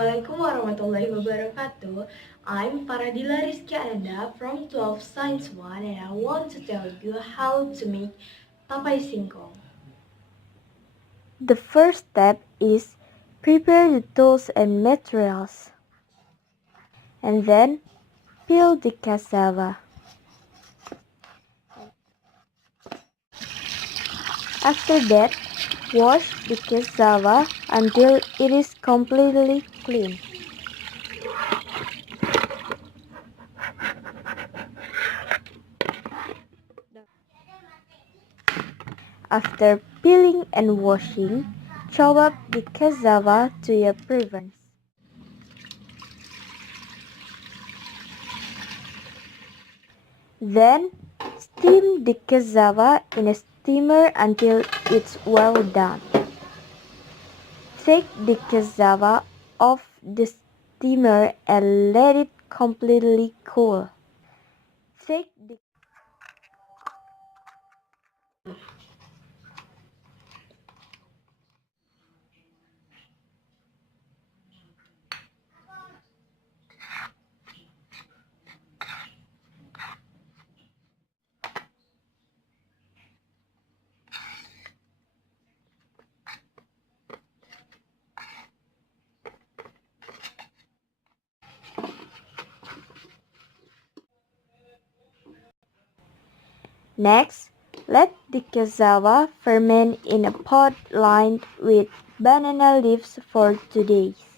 Assalamualaikum warahmatullahi wabarakatuh. I'm Farahdila Rizky Ananda from 12 Science 1 and I want to tell you how to make Tapai singkong. The first step is prepare the tools and materials. And then peel the cassava. After that, wash the cassava until it is completely clean. After peeling and washing, chop up the cassava to your preference. Then, steam the cassava in a steamer until it's well done. Take the cassava off the steamer and let it completely cool. Next, let the cassava ferment in a pot lined with banana leaves for 2 days.